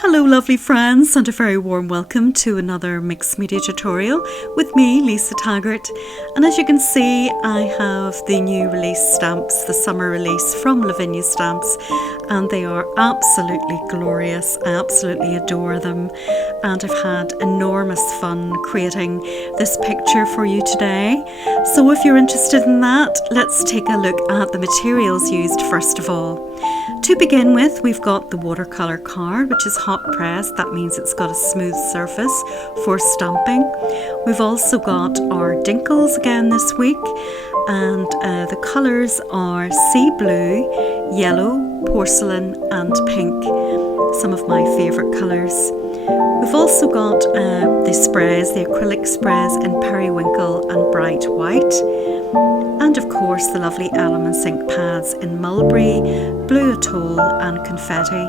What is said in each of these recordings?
Hello lovely friends, and a very warm welcome to another mixed media tutorial with me, Lisa Taggart. And as you can see, I have the new release stamps, the summer release from Lavinia stamps, and they are absolutely glorious. I absolutely adore them, and I've had enormous fun creating this picture for you today. So if you're interested in that, let's take a look at the materials used first of all. To begin with, we've got the watercolor card, which is hot pressed. That means it's got a smooth surface for stamping. We've also got our Dinkles again this week, and the colours are sea blue, yellow, porcelain and pink. Some of my favourite colours. We've also got the sprays, the acrylic sprays in periwinkle and bright white. And of course the lovely Elements ink pads in mulberry, blue atoll and confetti.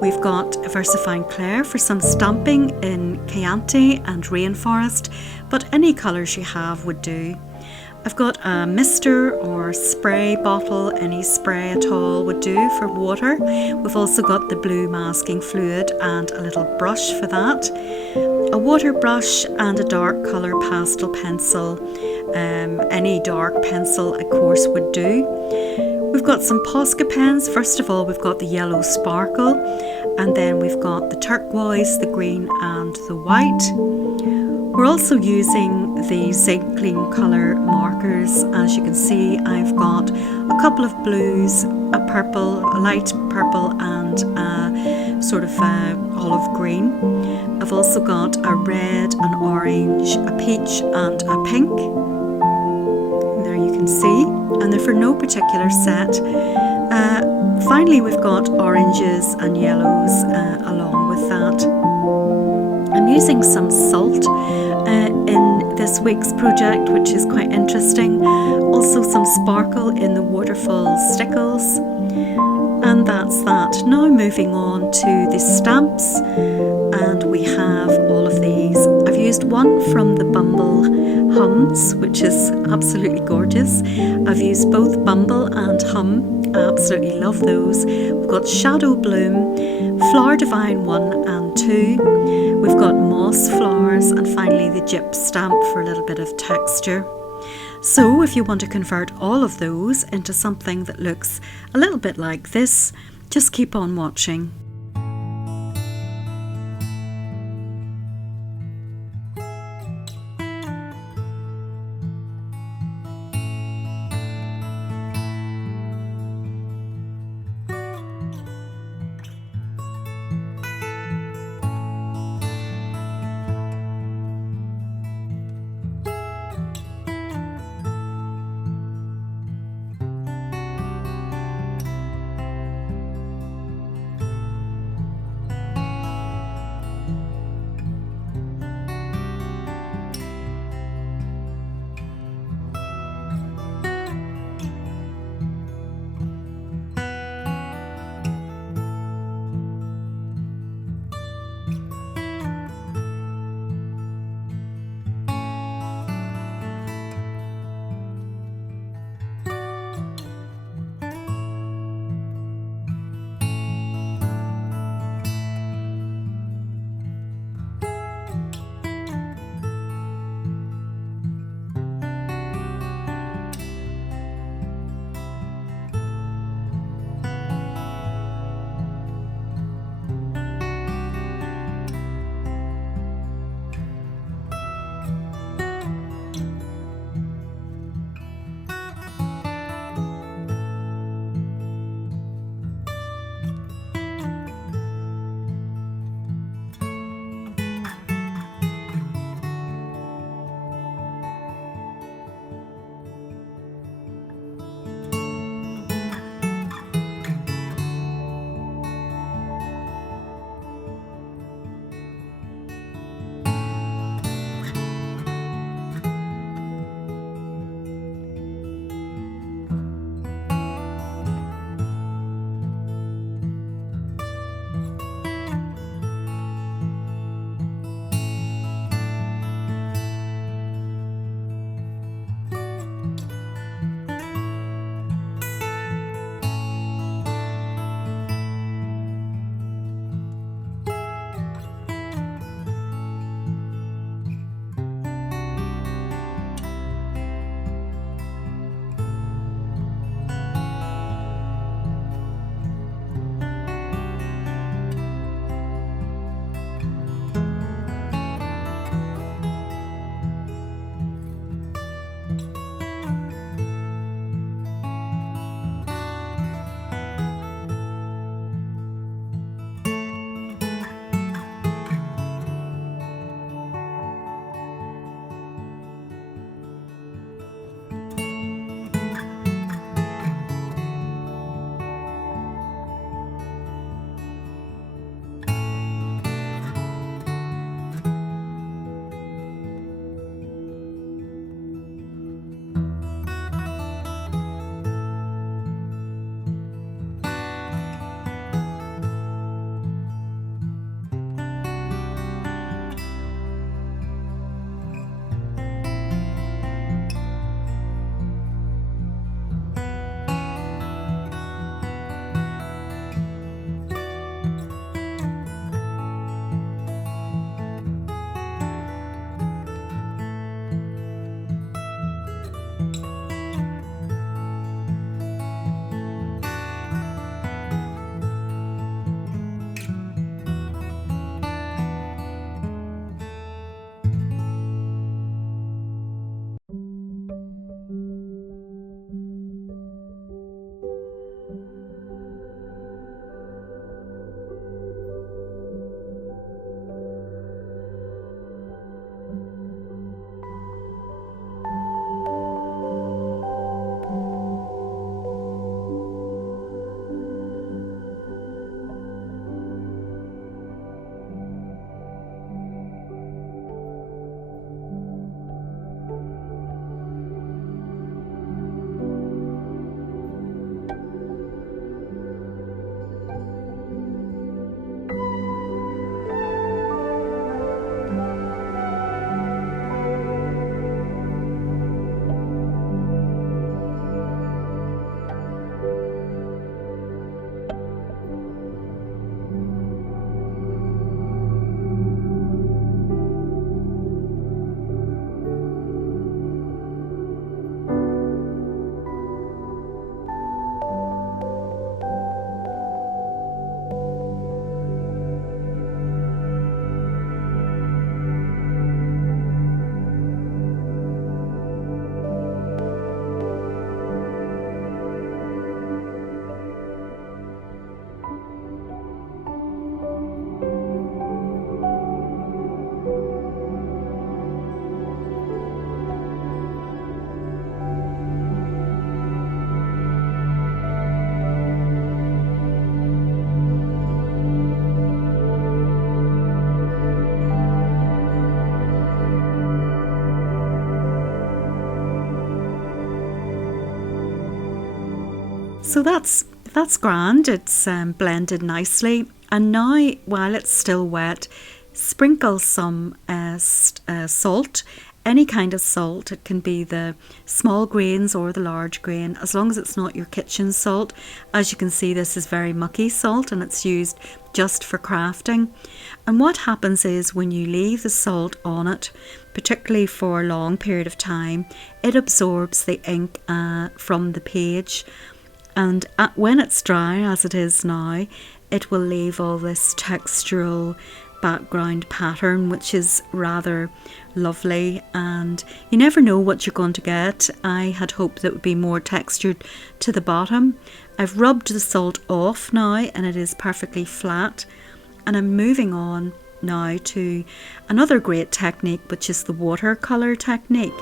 We've got VersaFine Clair for some stamping in Chianti and Rainforest, but any colours you have would do. I've got a mister or spray bottle, any spray at all would do for water. We've also got the blue masking fluid and a little brush for that. A water brush and a dark colour pastel pencil. Any dark pencil of course would do. We've got some Posca pens. First of all, we've got the yellow sparkle, and then we've got the turquoise, the green and the white. We're also using the zinc clean colour markers. As you can see, I've got a couple of blues, a purple, a light purple and a sort of olive green. I've also got a red, an orange, a peach and a pink. And there you can see, and they're for no particular set. Finally, we've got oranges and yellows along with that. I'm using some salt in this week's project, which is quite interesting. Also some sparkle in the waterfall stickles. And that's that. Now moving on to the stamps, and we have all of these. I've used one from the Bumble Hums, which is absolutely gorgeous. I've used both Bumble and Hum. I absolutely love those. We've got Shadow Bloom, Flower Divine 1 and 2. We've got moss flowers, and finally the gyp stamp for a little bit of texture. So if you want to convert all of those into something that looks a little bit like this, just keep on watching. So that's grand. It's blended nicely. And now, while it's still wet, sprinkle some salt, any kind of salt. It can be the small grains or the large grain, as long as it's not your kitchen salt. As you can see, this is very mucky salt and it's used just for crafting. And what happens is when you leave the salt on it, particularly for a long period of time, it absorbs the ink from the page. And when it's dry, as it is now, it will leave all this textural background pattern, which is rather lovely, and you never know what you're going to get. I had hoped that it would be more textured to the bottom. I've rubbed the salt off now and it is perfectly flat, and I'm moving on now to another great technique, which is the watercolor technique.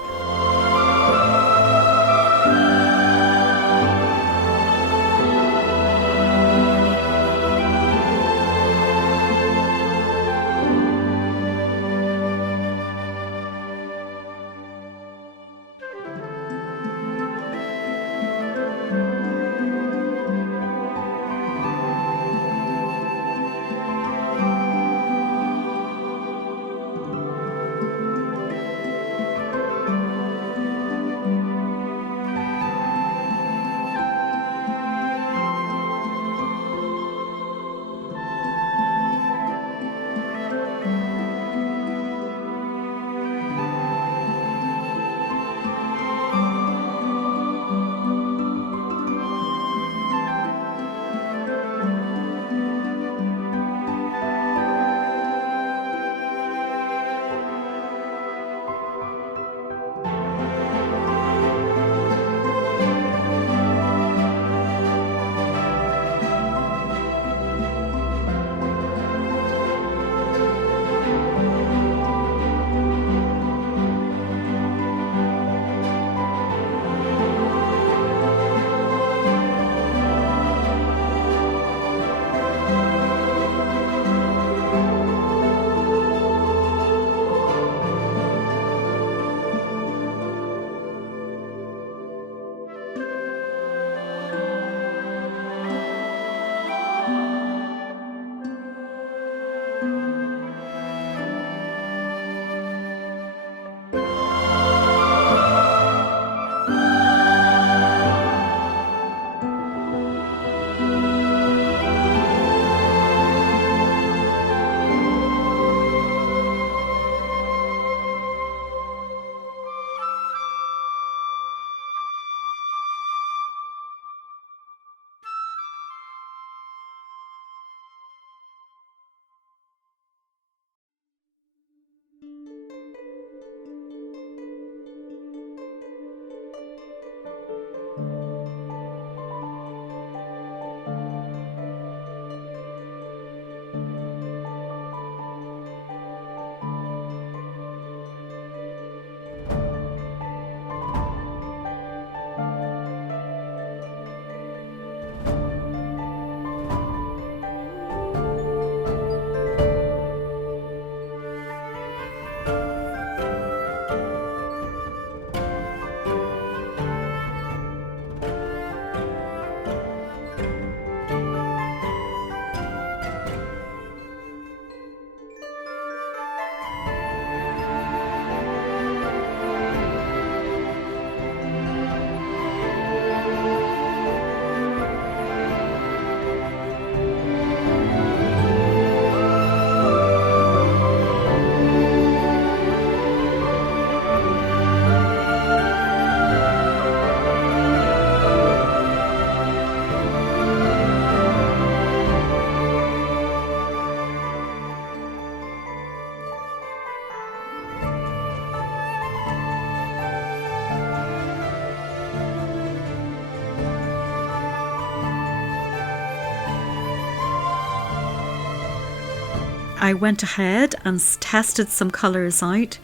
I went ahead and tested some colours out,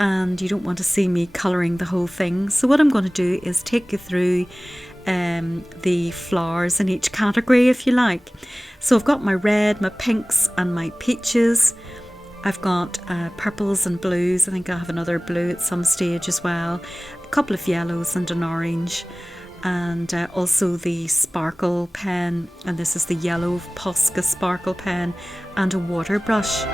and you don't want to see me colouring the whole thing. So what I'm going to do is take you through the flowers in each category, if you like. So I've got my red, my pinks and my peaches. I've got purples and blues. I think I have another blue at some stage as well. A couple of yellows and an orange. and also the sparkle pen, and this is the yellow Posca sparkle pen, and a water brush.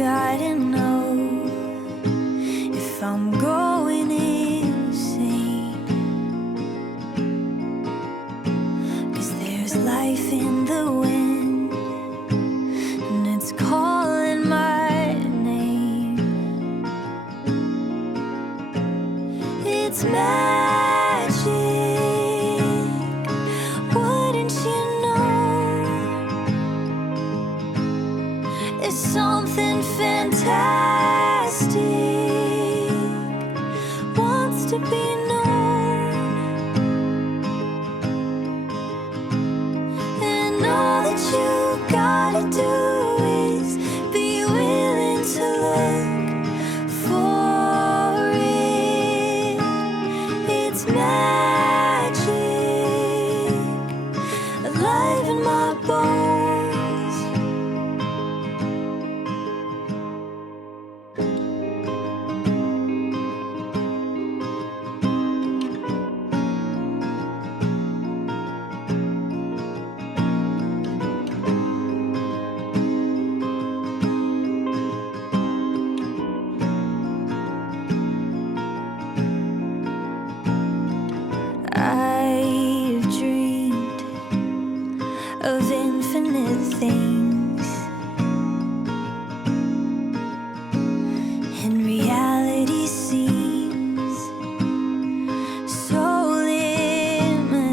gotta know if I'm going insane, 'cause there's life in the wind and it's calling my name. It's magic, wouldn't you know? It's something fantastic, wants to be known. And all that you gotta do is be willing to look for it. It's magic, alive in my bones. I've dreamed of infinite things, and reality seems so limiting.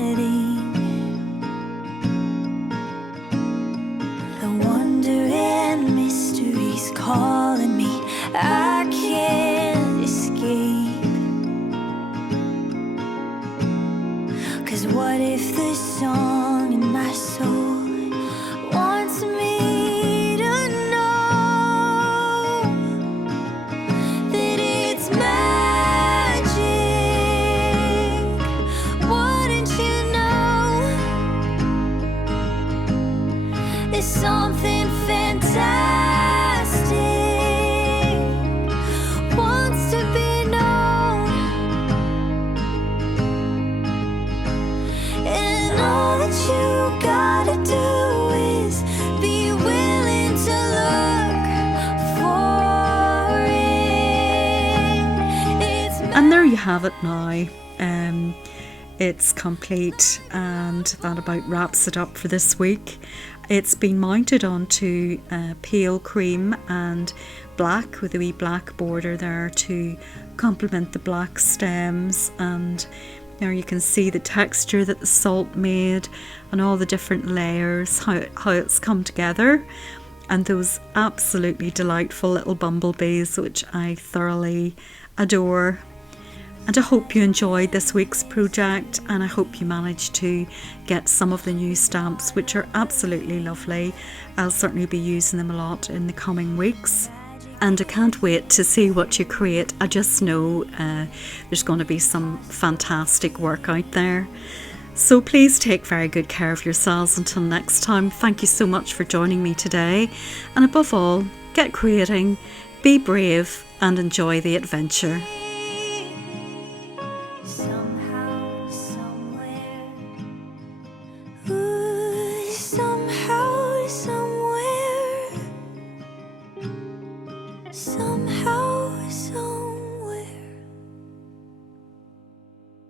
The wonder and mystery's calling me, I can't escape. 'Cause what if the song in my soul wants me to know that it's magic? Wouldn't you know? There's something fantastic, wants to be known. And all that you gotta do is be willing to look for it. It's And there you have it now. It's complete, and that about wraps it up for this week. It's been mounted onto pale cream and black with a wee black border there to complement the black stems, and there you can see the texture that the salt made and all the different layers, how it's come together, and those absolutely delightful little bumblebees which I thoroughly adore. And I hope you enjoyed this week's project, and I hope you managed to get some of the new stamps, which are absolutely lovely. I'll certainly be using them a lot in the coming weeks. And I can't wait to see what you create. I just know there's going to be some fantastic work out there. So please take very good care of yourselves until next time. Thank you so much for joining me today. And above all, get creating, be brave, and enjoy the adventure. somehow, somewhere. Ooh, somehow, somewhere.